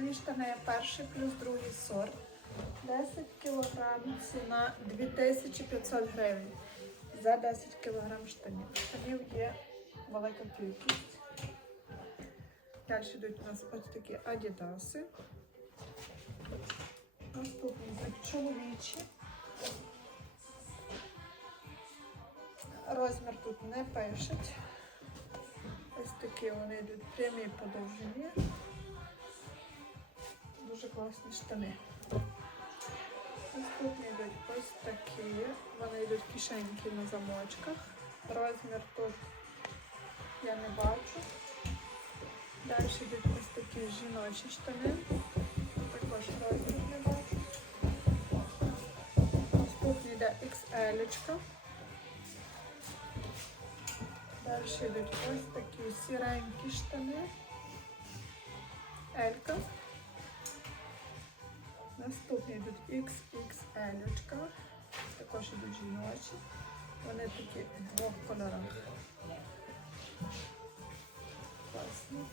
спортивні штани, перший плюс другий сорт. 10 кг, ціна 2500 гривень за 10 кг штанів. Штанів є велика кількість. Далі йдуть у нас ось такі адідаси. Наступні чоловічі. Розмір тут не пишуть. Ось такі вони йдуть прямі по довжині. Дуже класні штани. Наступні йдуть ось такі. Вони йдуть кишеньки на замочках. Розмір тут я не бачу. Далі йдуть ось такі жіночі штани. Також розмір не бачу. Наступний йде XL. -очка. Далі йдуть ось такі сіренькі штани. Елька. Наступні йдуть XXL. Також йдуть жіночі. Вони такі в двох кольорах. Класні.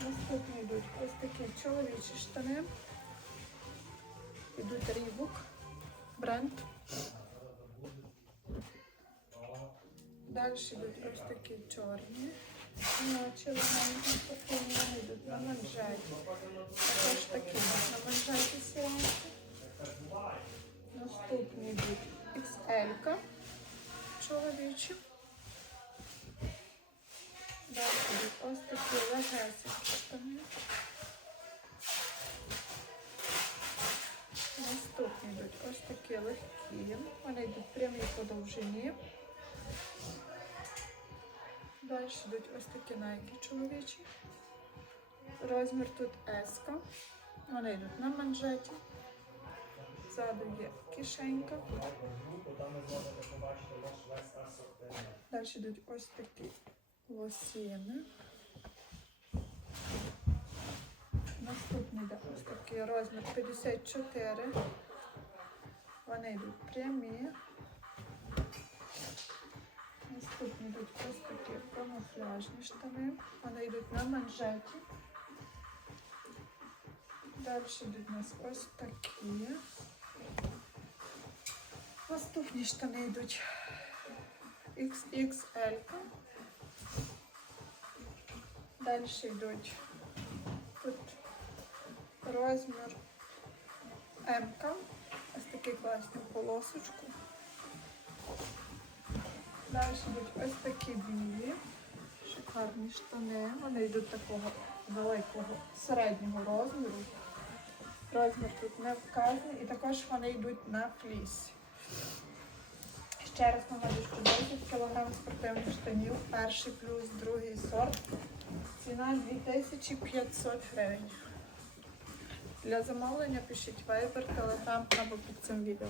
Наступні йдуть ось такі чоловічі штани. Йдуть Reebok бренд. Далі йдуть ось такі чорні. Ночі легенькі вони йдуть на манжеті. Також такі на манжеті сіренькі. Наступні йдуть XL чоловічі. Далі йдуть ось такі легесенькі штани. Наступні йдуть ось такі легкі. Вони йдуть прямі по довжині. Далі йдуть ось такі найки чоловічі. Розмір тут S. Вони йдуть на манжеті. Ззаду є кишенька. Далі йдуть ось такі лосіни. Наступний ось такий розмір 54. Вони йдуть прямі. Наступні йдуть ось такі камуфляжні штани. Вони йдуть на манжеті. Далі йдуть у нас ось такі. Наступні штани йдуть XXL. Далі йдуть тут розмір М. Ось такі класні полосочку. Далі йдуть ось такі білі, шикарні штани. Вони йдуть такого великого середнього розміру. Розмір тут не вказаний і також вони йдуть на флісі. Ще раз що 10 кг спортивних штанів, перший плюс другий сорт. Ціна 2500 гривень. Для замовлення пишіть Viber, Telegram або під цим відео.